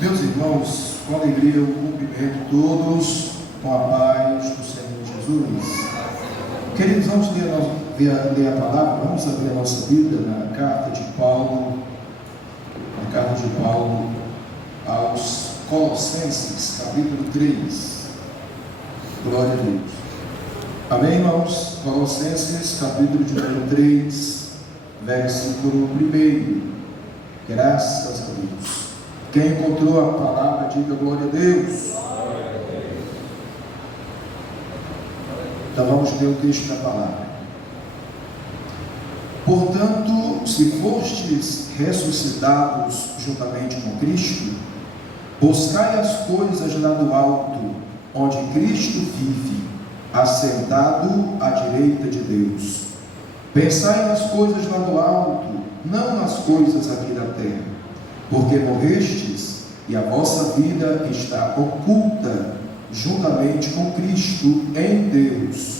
Meus irmãos, com alegria eu cumprimento todos com a paz do Senhor Jesus. Queridos, vamos ler a palavra, vamos abrir a nossa Bíblia na carta de Paulo aos Colossenses, capítulo 3. Glória a Deus. Amém, irmãos? Colossenses, capítulo de número 3, versículo 1. Graças a Deus. Quem encontrou a palavra, diga glória a Deus. Então vamos ler o texto da palavra. Portanto, se fostes ressuscitados juntamente com Cristo, buscai as coisas lá do alto, onde Cristo vive, assentado à direita de Deus. Pensai nas coisas lá do alto, não nas coisas aqui da terra, porque morrestes e a vossa vida está oculta juntamente com Cristo em Deus.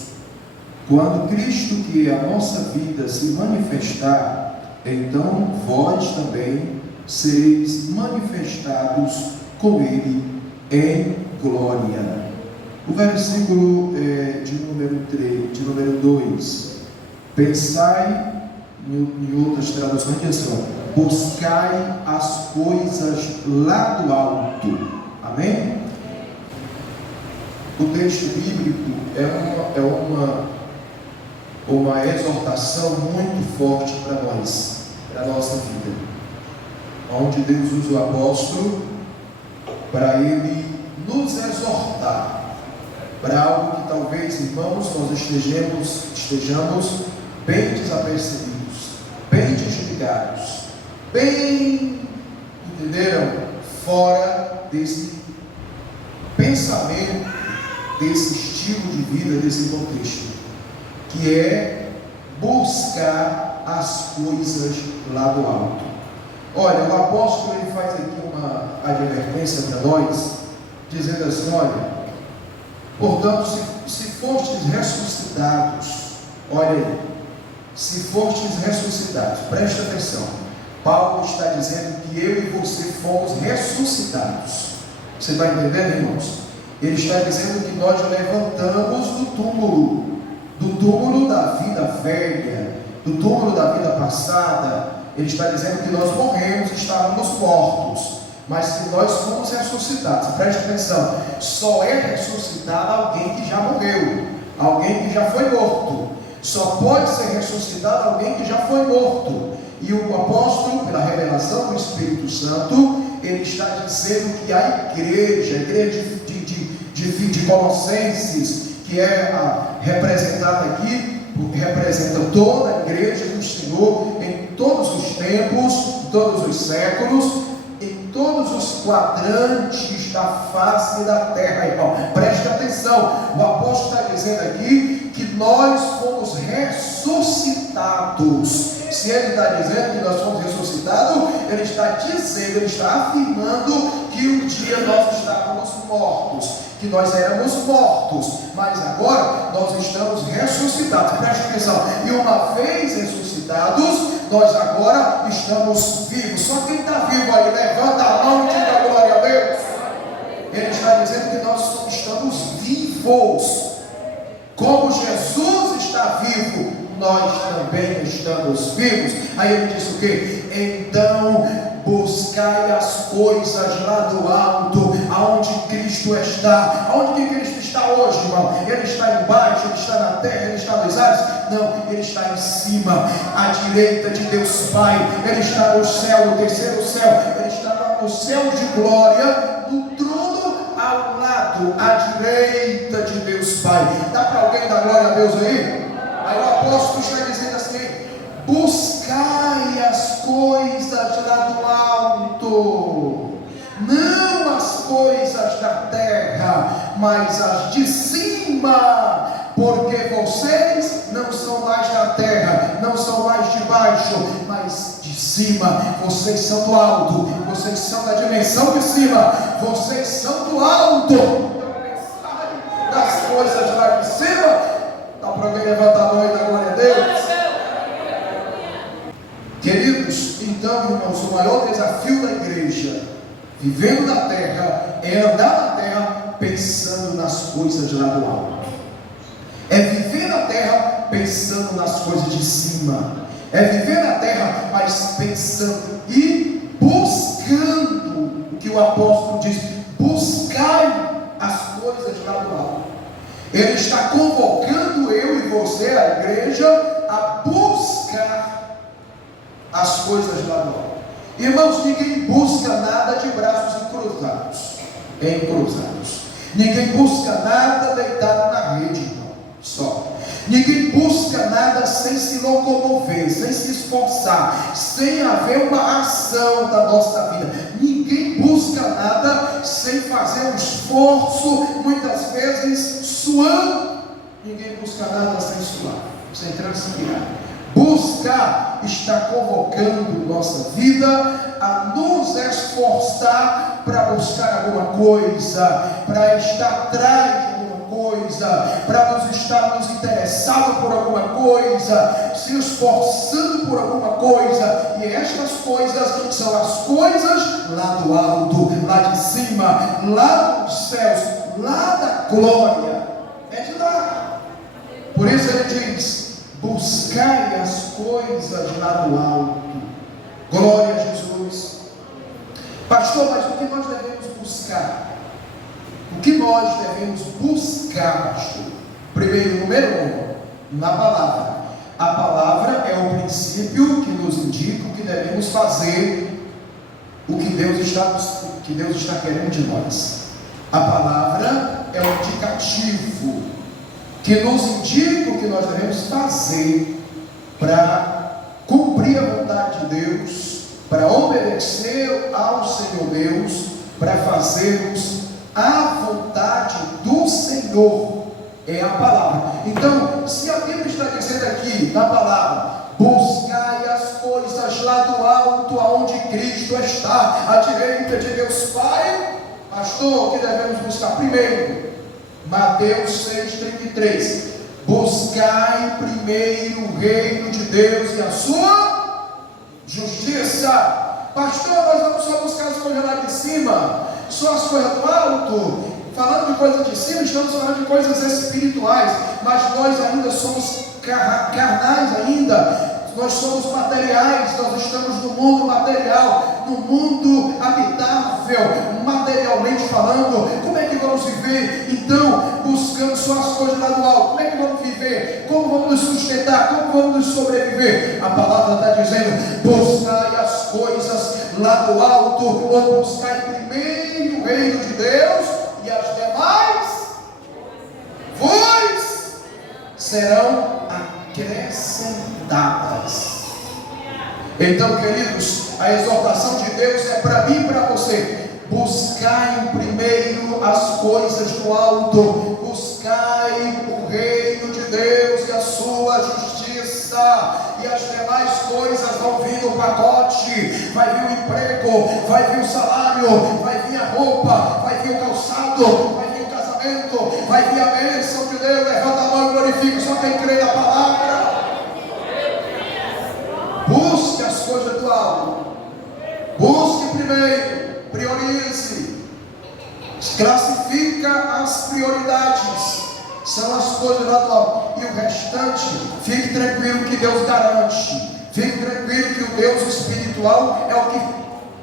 Quando Cristo, que é a nossa vida, se manifestar, então vós também sereis manifestados com Ele em glória. O versículo de número 2, pensai, em outras traduções diz assim: buscai as coisas lá do alto. Amém? O texto bíblico é uma exortação muito forte para nós, para a nossa vida, onde Deus usa o apóstolo para ele nos exortar para algo que talvez, irmãos, nós estejamos bem desapercebidos, bem desligados, bem, entenderam? Fora desse pensamento, desse estilo de vida, desse contexto, que é buscar as coisas lá do alto. Olha, o apóstolo ele faz aqui uma advertência para nós, dizendo assim: olha, portanto, se fostes ressuscitados, olha aí, se fostes ressuscitados, preste atenção, Paulo está dizendo que eu e você fomos ressuscitados. Você está entendendo, irmãos? Ele está dizendo que nós levantamos do túmulo da vida velha, do túmulo da vida passada. Ele está dizendo que nós morremos, estávamos mortos, mas que nós fomos ressuscitados. Preste atenção, só é ressuscitado alguém que já morreu, alguém que já foi morto. Só pode ser ressuscitado alguém que já foi morto. E o apóstolo, pela revelação do Espírito Santo, ele está dizendo que a igreja de Colossenses, que é representada aqui, representa toda a igreja do Senhor em todos os tempos, em todos os séculos, em todos os quadrantes da face da terra, irmão. Preste atenção, o apóstolo está dizendo aqui que nós fomos ressuscitados. Se ele está dizendo que nós fomos ressuscitados, ele está dizendo, ele está afirmando que um dia nós estávamos mortos, que nós éramos mortos, mas agora nós estamos ressuscitados. Preste atenção, e uma vez ressuscitados, nós agora estamos vivos. Só quem está vivo aí, levanta a mão e diga glória a Deus. Ele está dizendo que nós estamos vivos. Como Jesus está vivo, nós também estamos vivos. Aí ele diz o quê? Então buscai as coisas lá do alto, aonde Cristo está. Aonde que Cristo está hoje, irmão? Ele está embaixo, ele está na terra, ele está nos ares? Não, ele está em cima, à direita de Deus Pai. Ele está no céu, no terceiro céu. Ele está lá no céu de glória, no trono ao lado, à direita de Deus Pai. Dá para alguém dar glória a Deus aí? Aí o apóstolo está dizendo assim: buscai as coisas lá do alto, não as coisas da terra, mas as de cima, porque vocês não são mais da terra, não são mais de baixo, mas de cima. Vocês são do alto, vocês são da dimensão de cima, vocês são do alto. Então pensai das coisas lá de cima. Dá para alguém levantar a mão e dar glória a Deus? Queridos, então, irmãos, o maior desafio da igreja Vivendo na terra é andar na terra pensando nas coisas lá do alto. É viver na terra pensando nas coisas de cima. É viver na terra, mas pensando e buscando o que o apóstolo diz: buscai as coisas lá do alto. Ele está convocando eu e você, a igreja, a buscar as coisas lá do alto. Irmãos, ninguém busca nada de braços encruzados. Ninguém busca nada deitado na rede, irmão. Só. Ninguém busca nada sem se locomover, sem se esforçar, sem haver uma ação da nossa vida. Ninguém busca nada sem fazer um esforço, muitas vezes suando. Ninguém busca nada sem suar, sem transpirar. Buscar está convocando nossa vida a nos esforçar para buscar alguma coisa, para estar atrás de alguma coisa, para nos estarmos interessados por alguma coisa, se esforçando por alguma coisa. E estas coisas são as coisas lá do alto, lá de cima, lá dos céus, lá da glória. É de lá. Por isso ele diz: buscai as coisas lá do alto. Glória a Jesus. Pastor, mas o que nós devemos buscar? O que nós devemos buscar, pastor? Primeiro, número 1, na palavra. A palavra é o princípio que nos indica o que devemos fazer, o que Deus está querendo de nós. A palavra é o indicativo que nos indica o que nós devemos fazer para cumprir a vontade de Deus, para obedecer ao Senhor Deus, para fazermos a vontade do Senhor. É a palavra. Então, se a Bíblia está dizendo aqui na palavra: buscai as coisas lá do alto, aonde Cristo está, à direita de Deus Pai. Pastor, o que devemos buscar? Primeiro, Mateus 6,33: buscai primeiro o reino de Deus e a sua justiça. Pastor, nós vamos só buscar as coisas lá de cima, só as coisas do alto. Falando de coisas de cima, estamos falando de coisas espirituais, mas nós ainda somos carnais ainda. Nós somos materiais, nós estamos no mundo material, no mundo habitável, materialmente falando. Como é que vamos viver, então, buscando só as coisas lá do alto? Como é que vamos viver? Como vamos nos sustentar? Como vamos nos sobreviver? A palavra está dizendo: buscai as coisas lá do alto, ou buscai primeiro o reino de Deus, e as demais vos serão acrescentadas. Então, queridos, a exortação de Deus é para mim e para você: buscai primeiro as coisas do alto, buscai o reino de Deus e a sua justiça, e as demais coisas vão vir no pacote. Vai vir o emprego, vai vir o salário, vai vir a roupa, vai vir o calçado, vai vir o casamento, vai vir a bênção de Deus. Levanta a mão e glorifica só quem crê na palavra. Busque as coisas do alto. Busque primeiro, priorize, classifica as prioridades, são as coisas lá do alto, e o restante, fique tranquilo que Deus garante. Fique tranquilo que o Deus espiritual é o que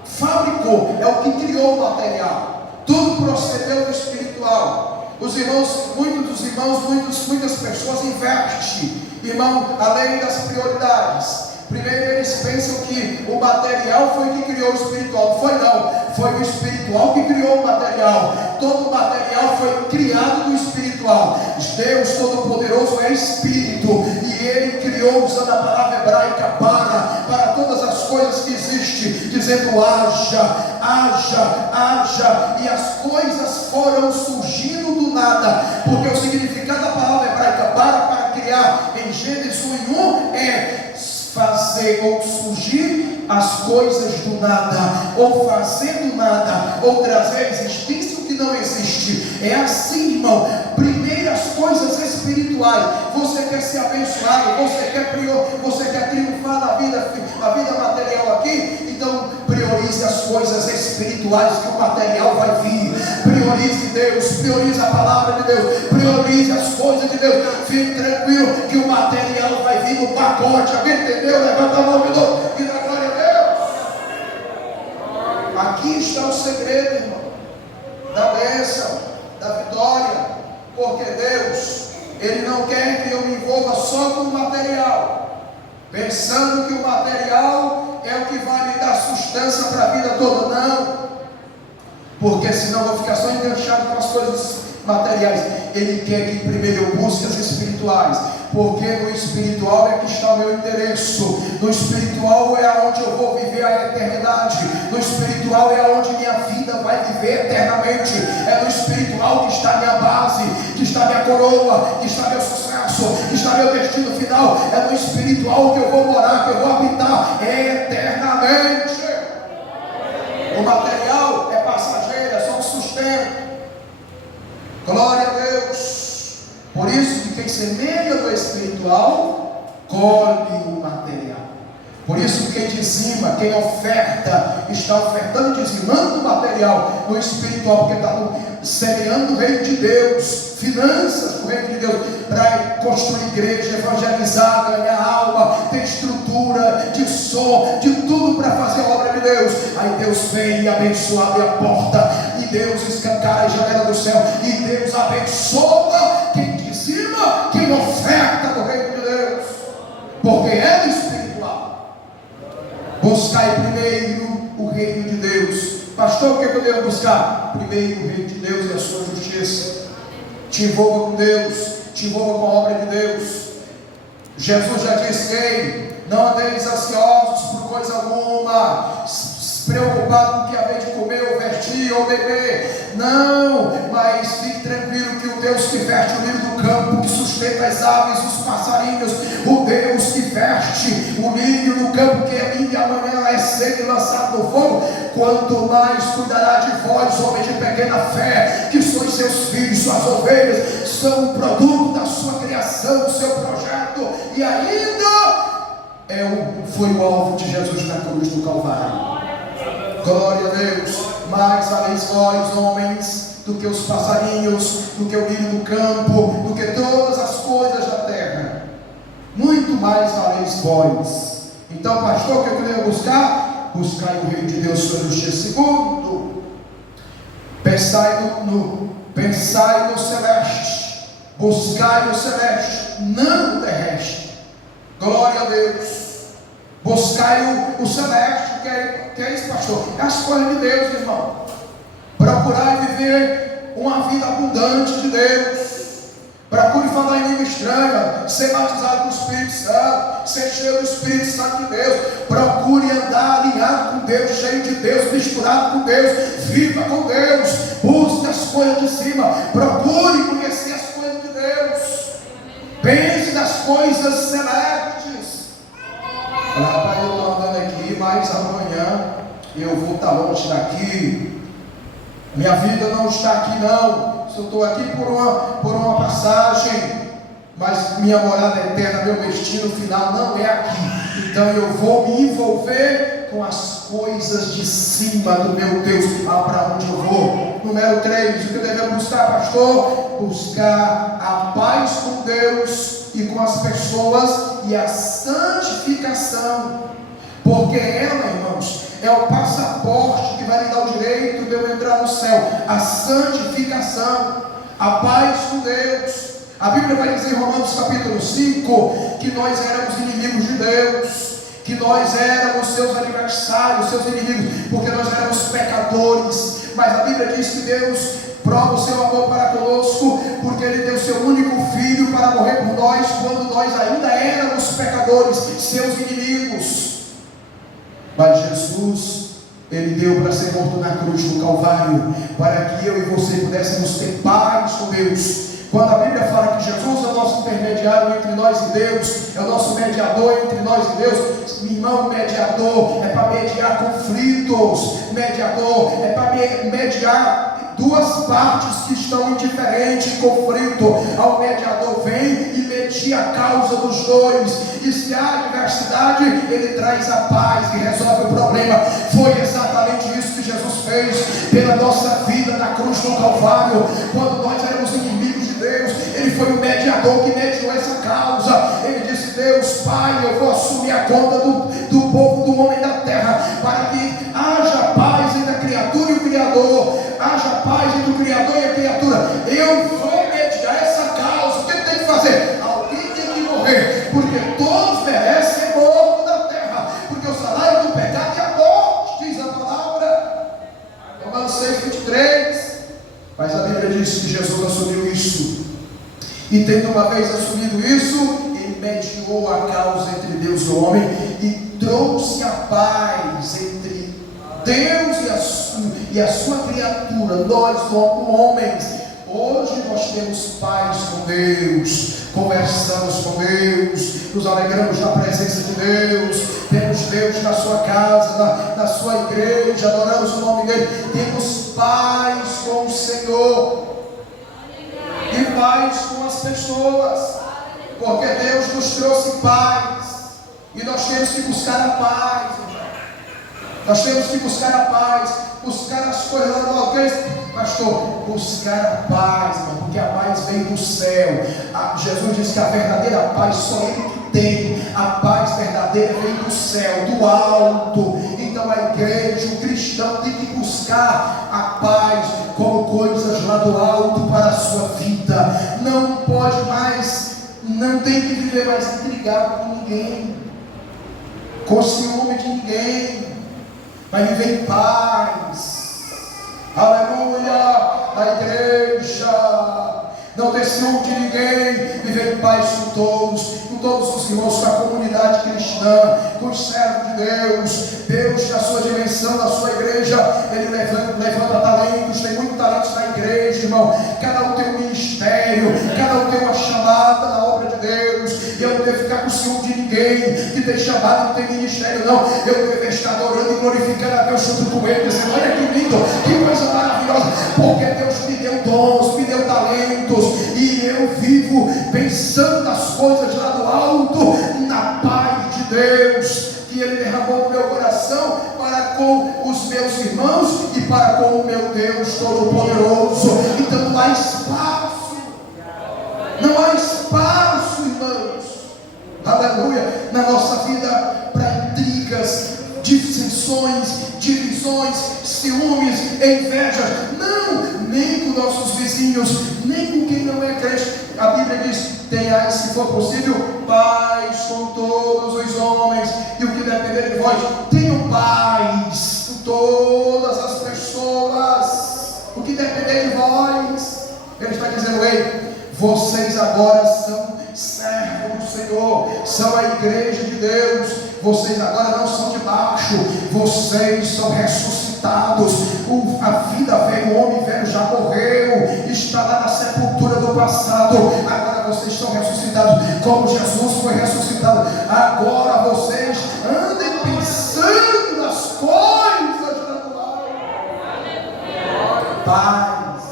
fabricou, é o que criou o material. Tudo procedeu do espiritual. Os irmãos, muitas pessoas investem, irmão, além das prioridades. Primeiro eles pensam que o material foi que criou o espiritual. Foi o espiritual que criou o material. Todo o material foi criado no espiritual. Deus Todo-Poderoso é espírito, e Ele criou, usando a palavra hebraica para todas as coisas que existem, dizendo haja, e as coisas foram surgindo do nada, porque o significado da palavra hebraica para criar em Gênesis 1:1 é fazer ou surgir as coisas do nada, ou fazer do nada, ou trazer à existência o que não existe. É assim, irmão. Primeiro as coisas espirituais. Você quer ser abençoado, você quer triunfar na vida material aqui, então priorize priorize as coisas espirituais, que o material vai vir. Priorize Deus, priorize a palavra de Deus, priorize as coisas de Deus. Fique tranquilo que o material vai vir no pacote. Alguém entendeu? Levanta a mão de novo e dá glória a Deus. Aqui está o segredo, irmão, da bênção, da vitória. Porque Deus, Ele não quer que eu me envolva só com o material, pensando que o material é o que vai me dar sustância para a vida toda. Não, porque senão eu vou ficar só enganchado com as coisas materiais. Ele quer que primeiro eu busque as espirituais, porque no espiritual é que está o meu endereço. No espiritual é onde eu vou viver a eternidade. No espiritual é onde minha vida vai viver eternamente. É no espiritual que está minha base, que está minha coroa, que está meu sucesso, que está meu destino final. É no espiritual que eu vou morar, que eu vou habitar eternamente. O material é passageiro, é só um sustento. Glória a Deus. Por isso que quem semeia no espiritual, colhe o material. Por isso quem dizima, quem oferta, está ofertando, dizimando o material no espiritual, porque está semeando o reino de Deus, finanças do reino de Deus, para construir igreja, evangelizar, ganhar alma, ter estrutura de som, de tudo para fazer a obra de Deus. Aí Deus vem e abençoa, abre a porta, e Deus escancara a janela do céu, e Deus abençoa quem dizima, quem oferta no reino de Deus, porque é do espiritual. Buscai primeiro o reino de Deus. Pastor, o que eu devo buscar? Primeiro o reino de Deus e a sua justiça. Te envolva com Deus, te envolva com a obra de Deus. Jesus já disse: ei, não andeis ansiosos por coisa alguma, preocupado com o que haver de comer, ou vestir, ou beber. Não, mas fique tranquilo que o Deus que veste o lírio do campo, que sustenta as aves, os passarinhos, o Deus que veste o lírio do campo, que é lindo e amanhã é seco e lançado no fogo, quanto mais cuidará de vós, homens de pequena fé, que sois seus filhos, suas ovelhas, são o produto da sua criação, do seu projeto, e ainda foi o alvo de Jesus na cruz do Calvário. Glória a Deus. Mais valeis vós, homens, do que os passarinhos, do que o lírio do campo, do que todas as coisas da terra. Muito mais valeis vós. Então, pastor, o que eu queria buscar? Buscai o reino de Deus, sua justiça. Segundo, pensai no celeste. Buscai o celeste, não o terrestre. Glória a Deus. Buscai o celeste. Que é isso, pastor? É as coisas de Deus, irmão. Procurai viver uma vida abundante de Deus. Procure falar em língua estranha, ser batizado com o Espírito Santo, ser cheio do Espírito Santo de Deus. Procure andar alinhado com Deus, cheio de Deus, misturado com Deus. Viva com Deus. Busque as coisas de cima. Procure conhecer as coisas de Deus. Pense nas coisas celestes. Rapaz, eu estou andando aqui, mas amanhã eu vou estar longe daqui. Minha vida não está aqui não. Eu estou aqui por uma passagem, mas minha morada eterna, meu destino final não é aqui. Então eu vou me envolver com as coisas de cima do meu Deus, para onde eu vou. Número 3, o que eu devo buscar, pastor? Buscar a paz com Deus e com as pessoas e a santificação, porque ela, irmãos, é o passaporte que vai lhe dar o direito de eu entrar no céu. A santificação, a paz com Deus. A Bíblia vai dizer em Romanos capítulo 5 que nós éramos inimigos de Deus, que nós éramos seus adversários, seus inimigos, porque nós éramos pecadores. Mas a Bíblia diz que Deus prova o seu amor para conosco, porque Ele deu seu único filho para morrer por nós, quando nós ainda éramos pecadores, seus inimigos. Mas Jesus, Ele deu para ser morto na cruz do Calvário, para que eu e você pudéssemos ter paz com Deus. Quando a Bíblia fala que Jesus é o nosso intermediário entre nós e Deus, é o nosso mediador entre nós e Deus, irmão, mediador é para mediar conflitos, mediador é para duas partes que estão indiferentes em conflito. Ao mediador vem e media a causa dos dois, e se há adversidade, ele traz a paz e resolve o problema. Foi exatamente isso que Jesus fez pela nossa vida na cruz do Calvário. Quando nós éramos inimigos de Deus, ele foi o mediador que mediou essa causa. Ele disse: Deus Pai, eu vou assumir a conta do povo, do homem da terra, para que haja paz entre a criatura e o Criador, haja paz entre o Criador e a criatura. Eu vou mediar essa causa. O que tem que fazer? Alguém tem que morrer, porque todos merecem ser mortos da terra, porque o salário do pecado é a morte, diz a palavra, Romanos 6:23. Mas a Bíblia diz que Jesus assumiu isso, e tendo uma vez assumido isso, ele mediou a causa entre Deus e o homem, e trouxe a paz entre Deus e a sua criatura, nós como homens. Hoje nós temos paz com Deus, conversamos com Deus, nos alegramos na presença de Deus, temos Deus na sua casa, na sua igreja, adoramos o nome dele, temos paz com o Senhor e paz com as pessoas, porque Deus nos trouxe paz, e nós temos que buscar a paz, irmão. Nós temos que buscar a paz, buscar as coisas lá do alto. Pastor, buscar a paz, irmão, porque a paz vem do céu. Jesus disse que a verdadeira paz só Ele que tem. A paz verdadeira vem do céu, do alto. Então a igreja, o cristão tem que buscar a paz como coisas lá do alto para a sua vida. Não pode mais, não tem que viver mais intrigado com ninguém, com ciúme de ninguém. Vai viver em paz. Aleluia. Na igreja não ter ciúme de ninguém, viver em paz com todos os irmãos da comunidade cristã, com os servos de Deus. Deus, na sua dimensão, na sua igreja, Ele levanta talentos. Tem muitos talentos na igreja, irmão. Cada um tem um ministério, cada um tem uma chamada na obra de Deus. E eu não devo ficar com ciúme de ninguém que tem chamado e não tem ministério, não. Eu devo estar adorando e glorificando a Deus junto com Ele, dizendo: olha que lindo, que coisa maravilhosa, porque Deus me deu dons, me deu talentos, e eu vivo pensando nas coisas lá do alto, na paz de Deus que Ele derramou no meu coração para com os meus irmãos e para com o meu Deus Todo-Poderoso. Então não há espaço, não há espaço, irmãos, aleluia, na nossa vida para intrigas, dissensões, divisões, ciúmes, invejas. Não, nem com nossos vizinhos, nem com quem não é crente. A Bíblia diz: tenhais, se for possível, paz com todos os homens, e o que depender de vós, tenham paz com todas as pessoas. O que depender de vós, Ele está dizendo: ei, vocês agora são servos do Senhor, são a igreja de Deus. Vocês agora não são de baixo, vocês são ressuscitados. A vida velha, o homem velho já morreu, está lá na sepultura do passado. Agora vocês são ressuscitados, como Jesus foi ressuscitado. Agora vocês andem pensando nas coisas do alto. Paz,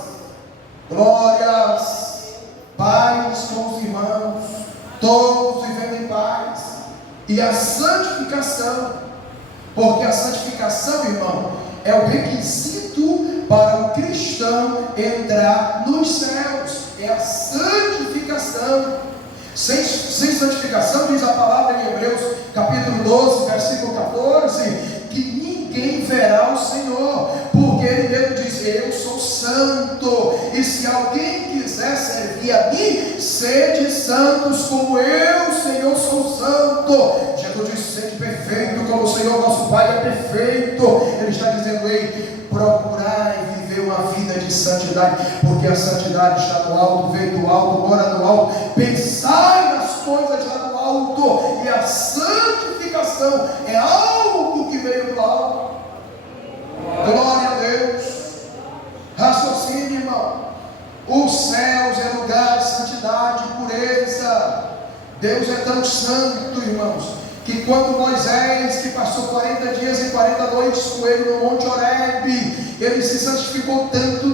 glórias, paz com os irmãos, todos vivendo em paz. E a santificação, porque a santificação, irmão, é o requisito para o cristão entrar nos céus. É a santificação. Sem santificação, diz a palavra em Hebreus capítulo 12, versículo 14, que ninguém verá o Senhor, porque Ele mesmo diz: eu sou santo, e se alguém quiser servir a mim, sede santos como eu, Senhor, sou santo. Jesus disse: sede perfeito como o Senhor vosso Pai é perfeito. Ele está dizendo: ei, procurai viver uma vida de santidade, porque a santidade está no alto, veio do alto, mora no alto. Pensai nas coisas lá do alto, e a santificação é algo que veio do alto. Glória a Deus. Raciocínio, irmão. Os céus é lugar de santidade e pureza. Deus é tão santo, irmãos, que quando Moisés, que passou 40 dias e 40 noites com ele no Monte Horebe, ele se santificou tanto,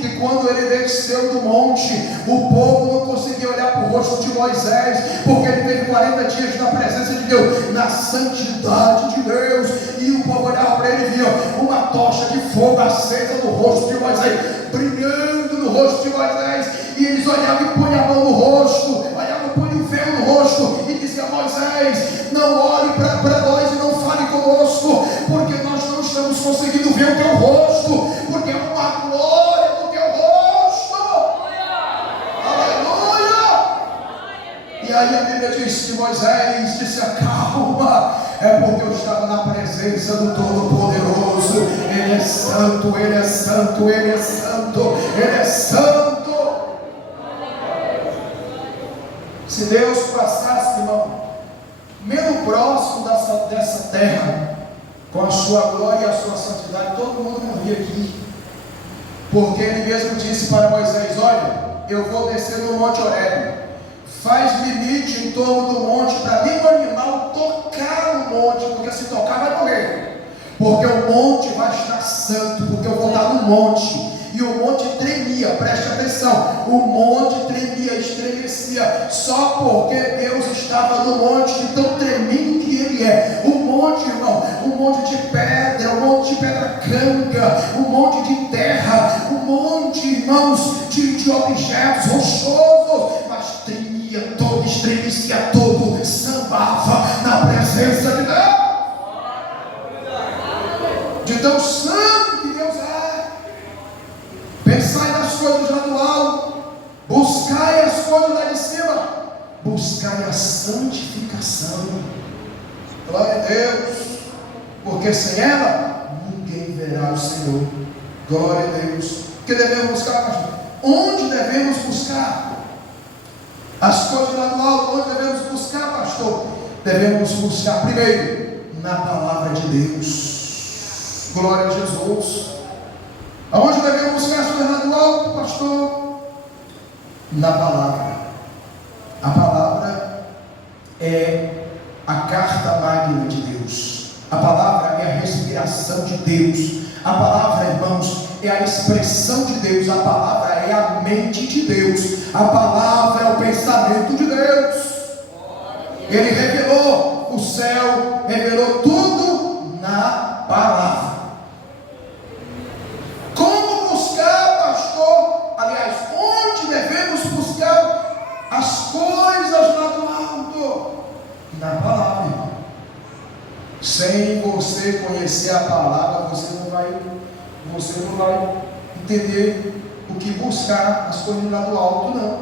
que quando ele desceu do monte, o povo não conseguia olhar para o rosto rosto de Moisés, porque ele teve 40 dias na presença de Deus, na santidade de Deus, e o povo olhava para ele e via uma tocha de fogo acesa no rosto de Moisés, brilhando no rosto de Moisés, e eles olhavam e punham a mão no rosto, olhavam e punham o véu no rosto, e diziam: Moisés, não olhe para nós e não fale conosco, porque nós não estamos conseguindo ver o teu rosto, porque é uma glória do teu rosto. Aleluia! E aí a Bíblia diz que Moisés disse: calma, é porque eu estava na presença do Todo-Poderoso. Ele é santo, Ele é santo, Ele é santo, Ele é santo. Se Deus passasse, irmão, menos próximo dessa terra, com a sua glória e a sua santidade, todo mundo morria aqui. Porque Ele mesmo disse para Moisés: olha, eu vou descer no Monte Horebe, faz limite em torno do monte, para nenhum animal tocar no monte, porque se tocar vai morrer, porque o monte vai estar santo, porque eu vou estar no monte. E o monte tremia, preste atenção, o monte tremia, estremecia, só porque Deus estava no monte, de tão tremido que Ele é. O monte, irmão, um monte de pedra, um monte de pedra canga, um monte de terra, um monte, irmãos, de objetos rochosos, mas tremia todo, estremecia todo, sambava na presença de Deus, de tão santo que Deus é. Pensai nas coisas lá do alto, buscai as coisas lá de cima, buscai a santificação. Glória a Deus, porque sem ela ninguém verá o Senhor. Glória a Deus. O que devemos buscar, pastor? Onde devemos buscar as coisas lá do alto? Onde devemos buscar, pastor? Devemos buscar primeiro na palavra de Deus. Glória a Jesus. Aonde devemos buscar as coisas lá do alto, pastor? Na palavra. A palavra é a carta magna de Deus. A palavra é a respiração de Deus. A palavra, irmãos, é a expressão de Deus. A palavra é a mente de Deus. A palavra é o pensamento de Deus. Ele revelou o céu, revelou tudo na palavra. Como buscar, pastor? Aliás, onde devemos buscar as coisas lá do alto? Na palavra, irmão. Sem você conhecer a palavra, você não vai entender o que buscar as coisas lá do alto, não,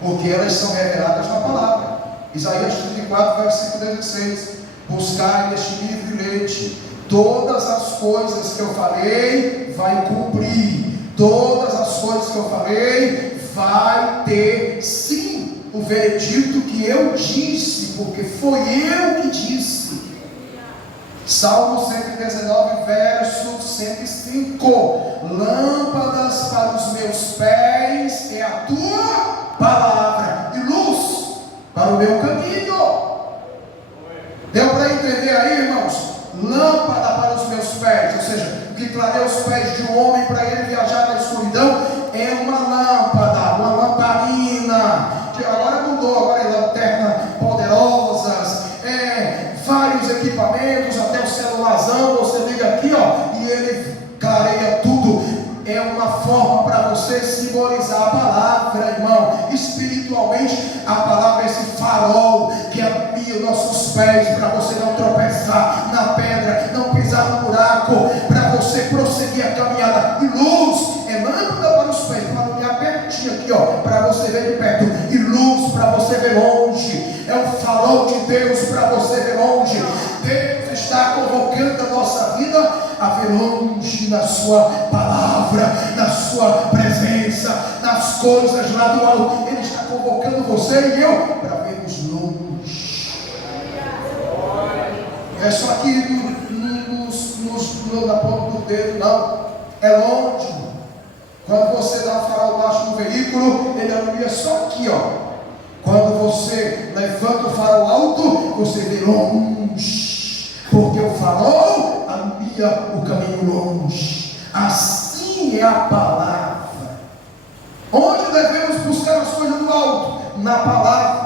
porque elas são reveladas na palavra. Isaías 34, versículo 16: buscai neste livro e lede, todas as coisas que eu falei vai cumprir, todas as coisas que eu falei vai ter sim o veredito que eu disse, porque foi eu que disse. Salmo 119, verso 105: lâmpadas para os meus pés é a tua palavra e luz para o meu caminho. Deu para entender aí, irmãos? Lâmpada para os meus pés, ou seja, o que clareia os pés de um homem para ele viajar na escuridão é uma lâmpada, uma lamparina, que agora mudou, agora é lanterna poderosas, vários equipamentos, até o celularzão, você liga aqui, ó, e ele clareia tudo. É uma forma para você simbolizar a palavra, irmão. Espiritualmente, a palavra é esse farol que amplia os nossos pés, para você não tropeçar na pedra, não pisar no buraco, para você prosseguir a caminhada. E luz é lâmpada para os pés, para olhar pertinho aqui, ó, para você ver de perto, e luz para você ver longe. É um farol de Deus para você ver longe. Deus está convocando a nossa vida a ver longe na sua palavra, na sua presença, nas coisas lá do alto. Ele está convocando você e eu para vermos longe. Não é só aqui na ponta do dedo, não. É longe. Quando você dá um farol baixo no veículo, ele alumia só aqui, ó. Quando você levanta o farol alto, você vê longe, porque o farol alumia o caminho longe. Assim é a palavra. Onde devemos buscar as coisas do alto? na palavra.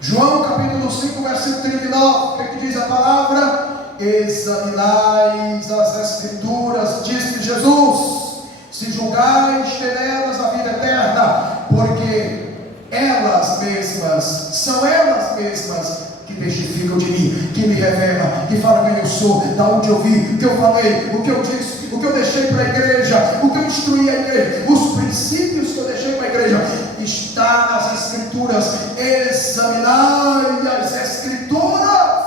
João capítulo 5, versículo 39, o que diz a palavra? Examinais as Escrituras, disse Jesus, se julgais ter nelas a vida eterna, porque elas mesmas, são elas mesmas que testificam de mim, que me revela, que fala quem eu sou, da onde eu vim, o que eu falei, o que eu disse, o que eu deixei para a igreja, o que eu instruí a igreja, os princípios que eu deixei para a igreja, está nas Escrituras. Examinai as Escrituras.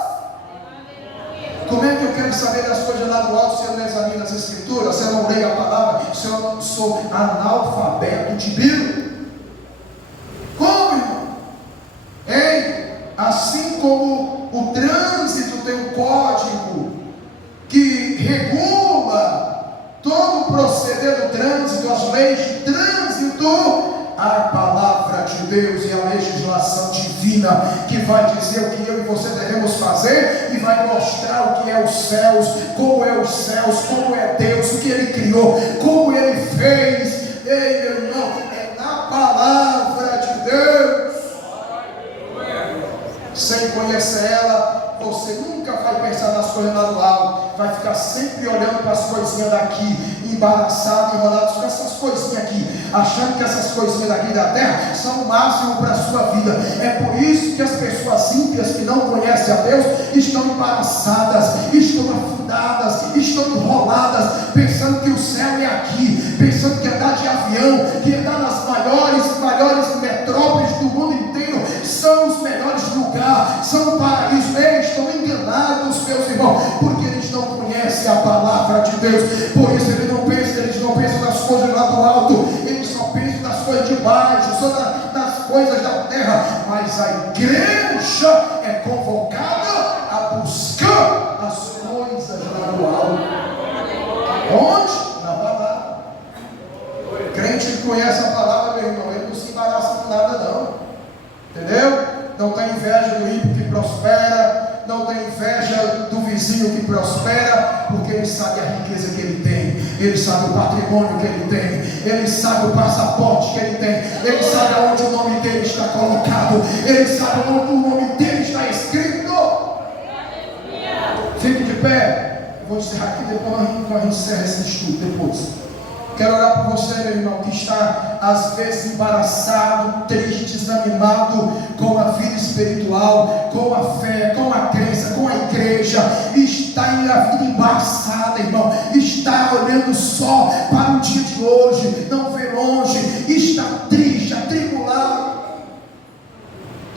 Como é que eu quero saber das coisas lá do alto se eu não examino as Escrituras, se eu não leio a palavra, se eu não sou analfabeto de Bíblia? Como, irmão? Ei, assim como o trânsito tem um código que regula todo o proceder do trânsito, as leis de trânsito, a palavra de Deus e a legislação divina que vai dizer o que eu e você devemos fazer e vai mostrar o que é os céus, como é Deus, o que Ele criou, como Ele fez. Ei, meu irmão, é na palavra de Deus. Sem conhecer ela, você nunca vai pensar nas coisas lá do alto, vai ficar sempre olhando para as coisinhas daqui, embaraçado, enrolado com essas coisinhas aqui, achando que essas coisinhas daqui da terra são o máximo para a sua vida. É por isso que as pessoas ímpias que não conhecem a Deus estão embaraçadas, estão afundadas, estão enroladas, pensando que o céu é aqui, pensando que andar de avião, que andar nas maiores metrópoles do mundo inteiro são os melhores lugares, são o paraíso. Eles estão enganados, meus irmãos, porque eles não conhecem a palavra de Deus. Por isso eles não pensam nas coisas lá do alto, eles só pensam nas coisas de baixo, só nas coisas da terra. Mas a igreja é convocada a buscar as coisas lá do alto. Onde? Na palavra. Crente que conhece a palavra, meu irmão, ele não se embaraça com nada não, entendeu? Não tem inveja do ímpio que prospera, não tem inveja do vizinho que prospera, porque ele sabe a riqueza que ele tem, ele sabe o patrimônio que ele tem, ele sabe o passaporte que ele tem, ele sabe aonde o nome dele está colocado, ele sabe onde o nome dele está escrito. Fique de pé, eu vou encerrar aqui, depois a gente encerra esse estudo depois. Quero orar por você, meu irmão, que está às vezes embaraçado, triste, desanimado com a vida espiritual, com a fé, com a crença, com a igreja. Está em a vida embaraçada, irmão. Está olhando só para o dia de hoje, não vê longe. Está triste, atribulado.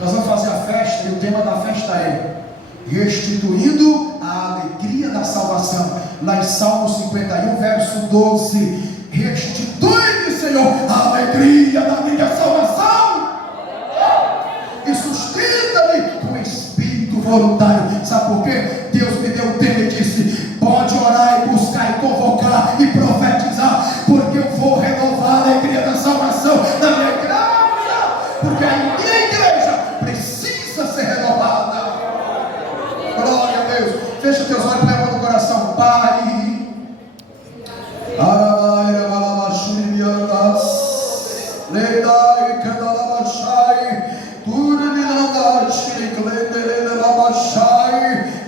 Nós vamos fazer a festa e o tema da festa é restituindo a alegria da salvação. Lá em Salmo 51, verso 12. Restitui-me, Senhor, a alegria da minha salvação e sustenta-me com espírito voluntário. Sabe por quê? Deus me deu o tempo e disse: pode orar e buscar e convocar e profetizar, porque eu vou renovar a alegria da salvação na minha igreja, porque a minha igreja precisa ser renovada. Glória a Deus. Fecha teus olhos, leva no coração. Pai,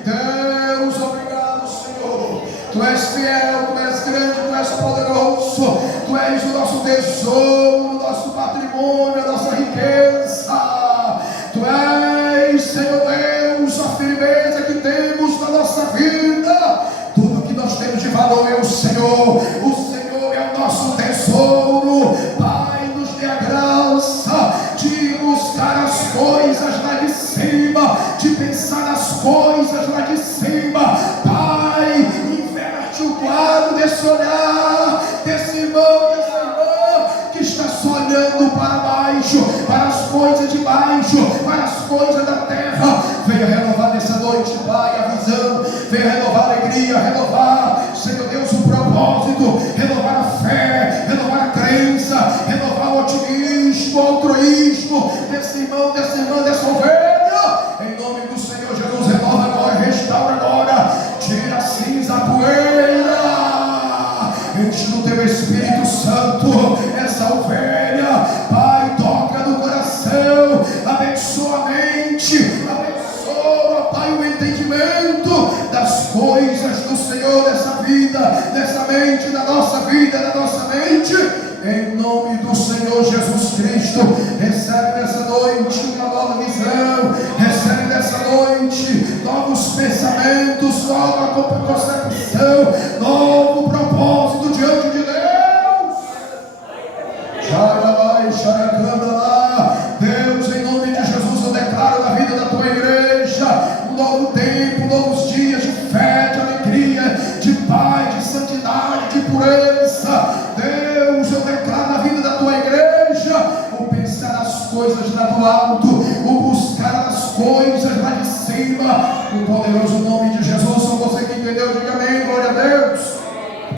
Deus, obrigado, Senhor. Tu és fiel, tu és grande, tu és poderoso, tu és o nosso tesouro, o nosso patrimônio, a nossa riqueza. Tu és, Senhor Deus, a firmeza que temos na nossa vida. Tudo que nós temos de valor é o Senhor. O Senhor é o nosso tesouro. Pai, nos dê a graça de buscar as coisas lá de cima, de pensar nas coisas lá de cima. Pai, inverte o quadro desse olhar, desse irmão, dessa irmã que está só olhando para baixo, para as coisas de baixo, para as coisas da terra. Venha renovar nessa noite, Pai, avisando. Venha renovar a alegria, renovar, Senhor Deus, o propósito, renovar a fé, renovar a crença, renovar o otimismo, o altruísmo desse irmão, dessa irmã, dessa ovelha. Em nome do Senhor Jesus, renova agora, restaura agora, tira a cinza, a poeira, enche do teu Espírito Santo essa ovelha. Pai, toca no coração, vida, na nossa mente. Em nome do Senhor Jesus Cristo, recebe nessa noite uma nova visão, recebe nessa noite novos pensamentos, nova concepção, novo propósito diante de Deus. Deus, em nome de Jesus, eu declaro na vida da tua igreja um novo tempo, novos dias de fé, de alegria, de paz, de santidade, de pureza. Deus, eu declaro na vida da tua igreja o pensar nas coisas lá do alto, o buscar as coisas lá de cima, no poderoso nome de Jesus. Só você que entendeu, diga amém.